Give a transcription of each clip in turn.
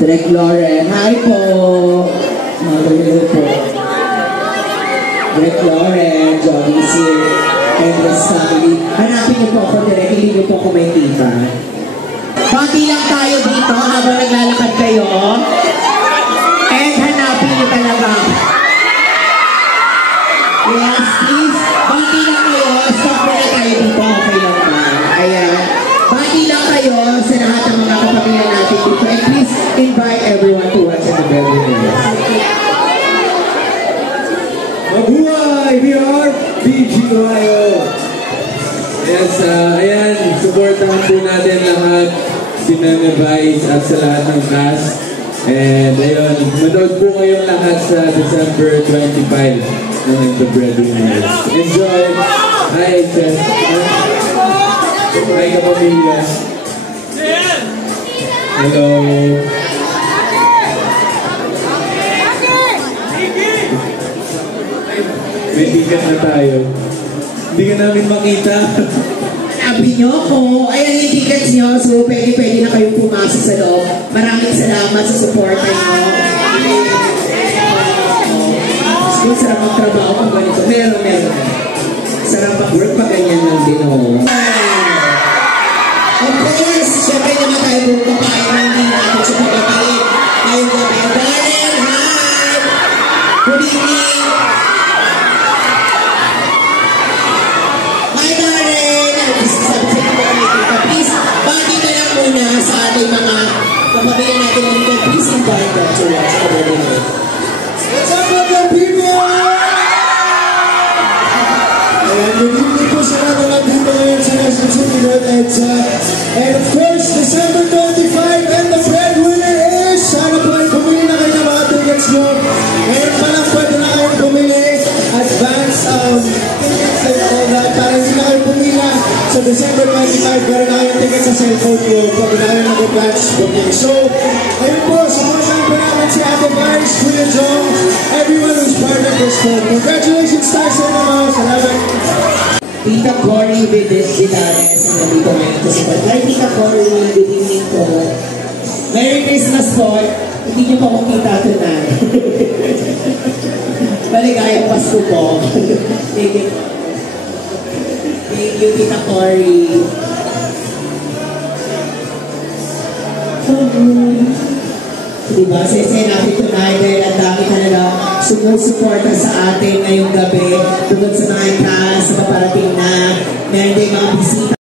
Direk Lauren, hi po. Hello po. Direk Lauren, Johnny's here. And his family. Hanapin niyo po ako, Direk. Hindi niyo po ako may tita. Bati lang tayo dito habang naglalakad kayo. And hanapin niyo talaga. Yes, please. Bati lang kayo. Stop muna tayo dito. Okay lang ba? Ayan. Bati lang kayo sa lahat ng mga kapamilya natin dito. And please invite everyone to watch the webinar. Mabuhay! We are BGYO! Yes, ayan, supportahan po natin lahat si Meme Vice at sa lahat ng cast. And ayun, manood po kayong lahat sa December 25 ng The Breadwinners. Enjoy! Hi, Seth. Hi, kapamilya. Hello. May ticket na tayo. Hindi ka namin makita. Sabi nyo ko, ayan yung tickets nyo, so pwede na kayong pumasok sa loob. Maraming salamat sa support nyo. So, sarap magtrabaho kung ganito. Meron. Sarap mag-work pa ganyan lang din, oh. Of course, syempre naman tayo buong papain na hindi natin sa pagkabi. Ngayong gabi. Darren, hi! Good evening! Hi, Darren! Please, bati na lang muna sa ating mga kapamilya natin dito. Please invite them to watch the webinar. What's up, mga people? Ayan, good evening po sa mga nandito ngayon sa Quezon City, North EDSA. And of course, December 25 and the breadwinner is, sana po ay pumili na kayo ng mga tickets nyo. Ngayon pa lang pwede na kayo pumili. Advance tickets and all that. Para hindi na kayo pumila sa December 25, meron na kayong tickets sa cellphone nyo. Pwede na kayo mag-advance booking. So, ayun po, supportan po namin si Ate Vice, Kuya Jong, everyone who's part of this film. Congratulations tayo sa inyo mga. Salamat. Tita Cory with this Villares na nandito ngayon po si Pat. Hi, Tita Cory. Good evening po. Merry Christmas po. Hindi niyo pa akong kita tonight. Maligayang Pasko po. Thank you, Tita Cory. Diba, sa natin tonight dahil ang dami talaga sumusuporta sa atin ngayong gabi tungkol sa mga class, sa paparating na meron din mga bisita.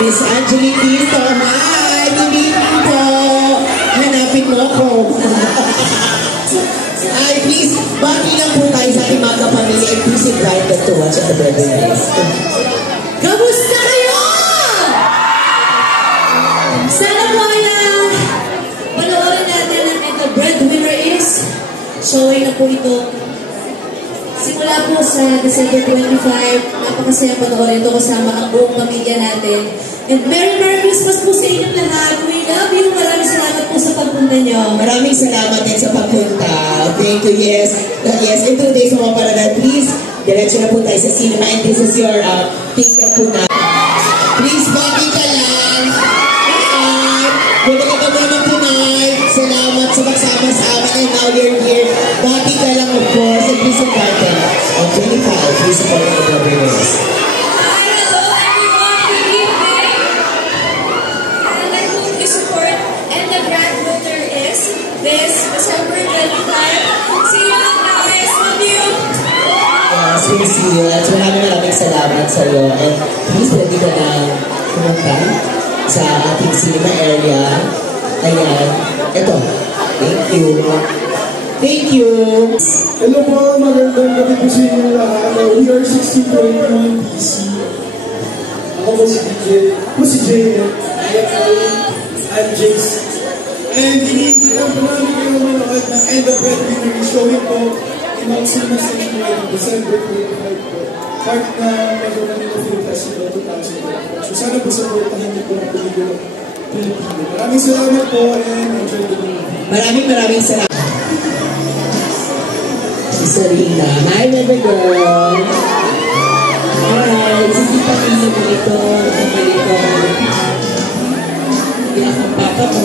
Miss Angeline dito, hi! Good evening po! Hanapin mo ako. Ay, please, bati lang po tayo sa ating mga kapamilya and please invite them to watch the webinars. Kamusta kayo? Sana po ay panoorin natin ang The Breadwinner is showing na po ito. Simula po sa December 25, napakasaya panoorin ito kasama ang buong pamilya natin. And Merry Christmas po sa inyong lahat. We love you. Maraming salamat po sa pagpunta nyo. Maraming salamat din sa pagpunta. Thank you, yes. Yes, in 2 days mga paralan, please, diretso na po tayo sa cinema and this is your ticket po na. Please, bati ka lang. Good ka naman tonight. Salamat sa magsama sa amin and now you're here. Bati ka lang, of course, and please invite them. On 25, please support the brothers. Hello everyone. Good evening. I'd like to support and the grand winner is this December 25. See you guys. Love you. Yes, we'll see you. At maraming salamat sa iyo. And please, pwede ka na pumunta sa ating cinema area. Ayan. Ito. Thank you. Thank you. Hello po, magandang gabi po sa inyo lahat. We are 1621 PC. Ako po si DJ. Po si Jay. I'm Jace. And hindi lang po namin kayo manood ng End of Breadwinner showing po in Mount Cinema Station December 25 po. Part na Metro Manila Film Festival 2024. So sana po supportahan niyo po ang pelikula Pilipino. Maraming salamat po and enjoy the movie. Maraming salamat. Si Sarina. Hi, baby girl. Alright. pamilya mo ito, hindi akong papa mo,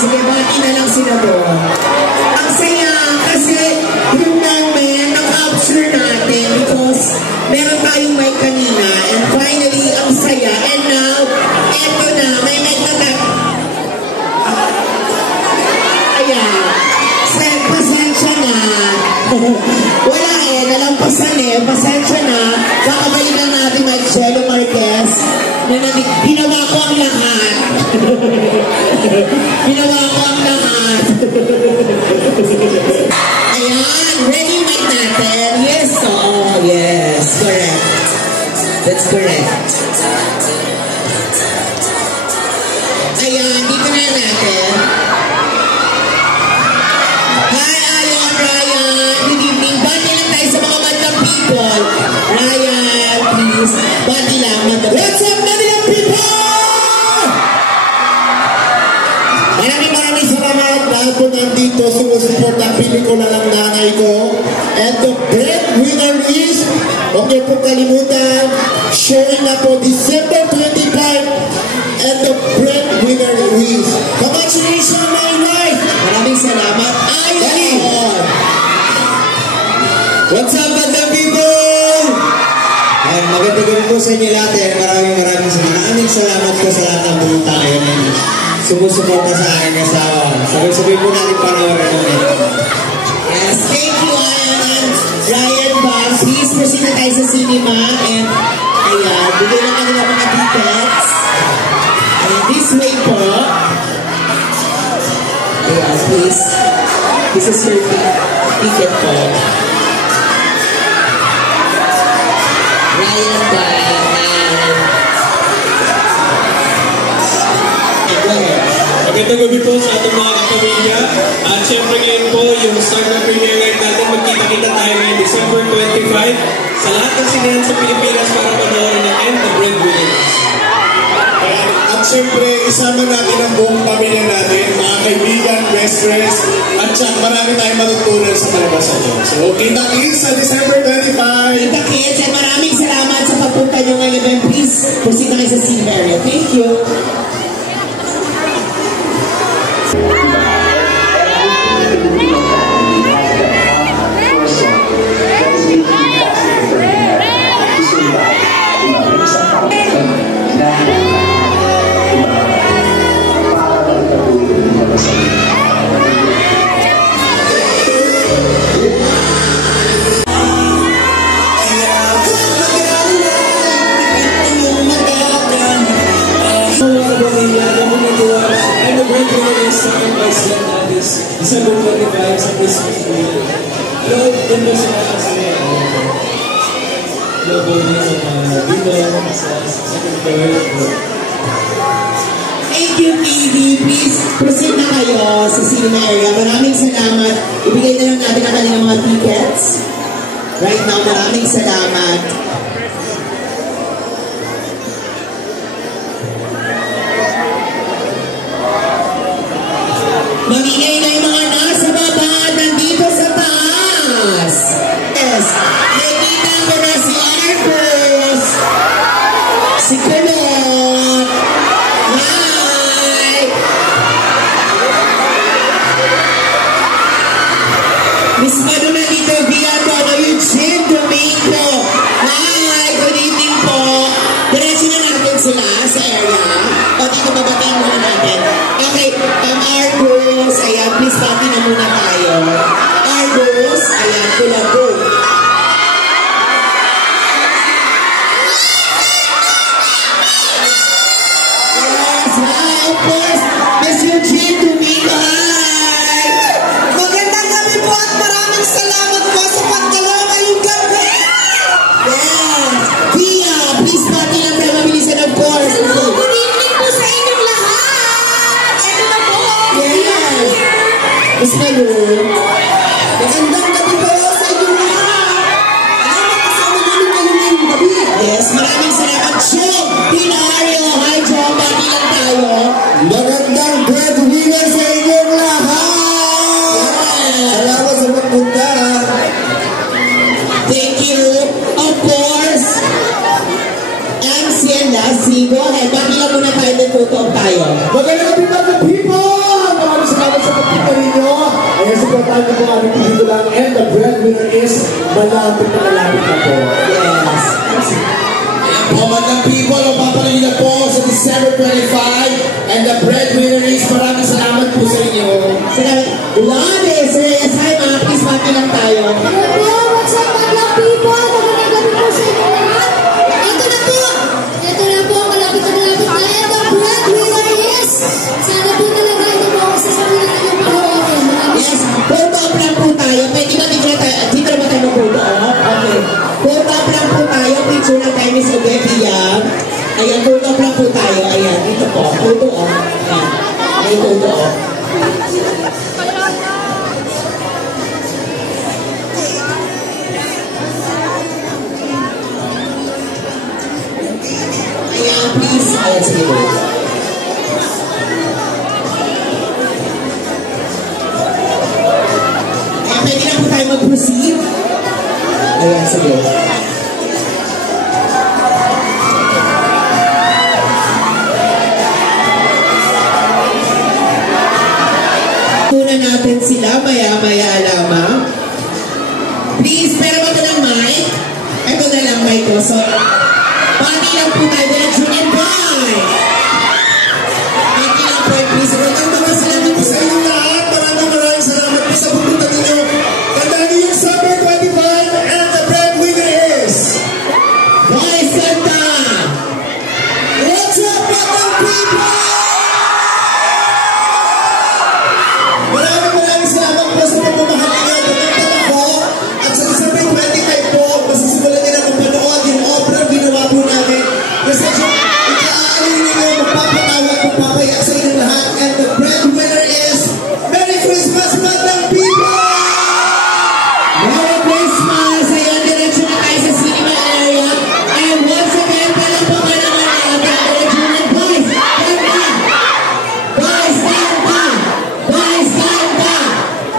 sige, bati na lang sila doon. Ang saya kasi yung moment ng capture natin because meron tayong mic kanina and finally, ang saya. And now, eto na, may mic na tap. Ayan. Pasensya na. Wala nalampasan pasensya na. Kakabalik lang natin Mike Jello Marquez na ginawa ko ang lahat. Ginawa ko ang lahat. Ayan, ready mic natin. Yes, yes, correct. That's correct. Ayan, dito na natin. Hi, Ayon, Ryan. Good evening. Bati lang tayo sa mga Madlang people. Ryan, please. Bati lang, Madlang. What's up, Madlang people? Maraming salamat lahat po nandito sumusuport na pelikula ng nanay ko. And the breadwinner is, huwag niyo po kalimutan, showing na po December 25. And the breadwinner is, congratulations my wife! Maraming salamat. Ayon! What's up, Madlang people? Magandang gabi po sa inyo lahat. Maraming salamat po sa lahat ng pumunta ngayon. Sumusuporta sa aking asawa. Sabay-sabay po natin panoorin namin. Yes, thank you, Ayan. Ryan Bang, please proceed na tayo sa cinema. And, ayan, bigay na kanila mga tickets. And this way po. Ayan, please. This is your ticket po. Ryan Bang. Magandang gabi po sa ating mga kapamilya. At syempre ngayon po, yung start na premiere night natin, magkita-kita tayo ngayon December 25 sa lahat ng sinehan sa Pilipinas para panoorin natin The Breadwinners. At syempre, isama natin ang buong pamilya natin, mga kaibigan, best friends, at saka marami tayong matutunan sa palabasan nyo. So, kita-kits sa December 25! Kita-kits, and maraming salamat sa pagpunta nyo ngayon. And please, proceed na kayo sa cinema area. Thank you. December 25 sa Christmas Day. Hello, din po sa mga kasaya. Hello po din sa mga dito sa second floor. Thank you, TV. Please proceed na kayo sa cinema area. Maraming salamat. Ibigay na lang natin ang kanilang mga tickets. Right now, maraming salamat. Magingay na yung mga nasa baba at nandito sa taas. Yes. Nakita ko na si Arcos. Si Kulot. Hi! Miss Madonna dito, Viato, Eugene Domingo. Hi! Good evening po. Diretso na natin sila sa area. O dito babatiin muna natin. Okay, Argos, ayan, please bati na muna tayo. Argos, ayan, Kulot. kayo. Magandang gabi po sa inyo lahat. Alam mo, kasama namin kayo ngayong gabi. Yes, maraming salamat. Chong, Pinario, hi Chong, bati lang tayo. Magandang breadwinner sa inyong lahat! Salamat sa pagpunta. Thank you. Of course, MC and Lassie, go ahead. Bati lang muna tayo ng photo tayo. Magandang gabi mga people! Maraming salamat sa pagpunta ninyo. Ayan, supportahan niyo po ang aming pelikulang and the breadwinner is malapit na po. Yes. Ayan po mga people, ang papalagin na po sa December 25 and the breadwinner is maraming salamat po sa inyo. Salamat. Ulandes, yes, hi mga please, bati lang tayo. Hello, what's up mga people? Magandang gabi po sa inyo lahat. Ito na po. Ito na po, malapit na tayo. The breadwinner is. Sana po talaga ito po ako sa sarili na yung panoorin. Yes, photo up lang po tayo. Pwede ba dito naman tayo mag-photo up? Okay. Photo up lang po tayo. Picture lang tayo, Miss Obevia. Ayan, photo up lang po tayo. Ayan, dito po. Photo up. Ayan. May photo up. Ayan, please. Ayan, sige po. Ayan, pwede na po tayo mag-proceed. Ayan, sige. Tuna natin sila, maya-maya lamang. Please, pero ba ito ng mic? Ito na lang mic ko. So, pati lang po tayo, Diretso and Bye! Pati lang po, please. Magandang salamat po sa inyo lahat. Maraming salamat po sa pupunta ninyo. Tandaan niyo yung Summer 25 and the breadwinner is Boys Santa! what's up mga people? Maraming salamat po sa pagmamahal ninyo. Pumunta ako at sa December 25 po, masisimulan niyo na mapanood yung opera ginawa po namin. Kasi ikaaalin ninyo, magpapatawa at magpapayak sa inyong lahat. And the breadwinner is Merry Christmas mga people! Merry Christmas! Ayan, diretso na tayo sa cinema area. And once again, palampakan naman natin, Diretso and Boys Santa! Boys Santa! Boys Santa!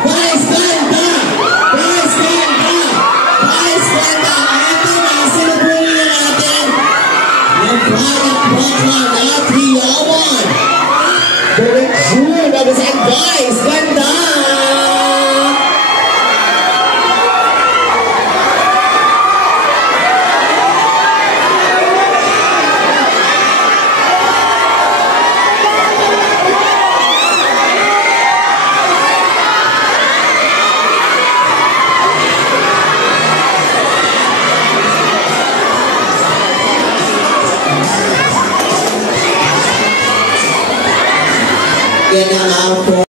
Boys Santa! Boys Santa! Boys Santa! Ito na, sinubunin na natin yung product na 301. Diretso, tapos and Boys Ganda! Yan ang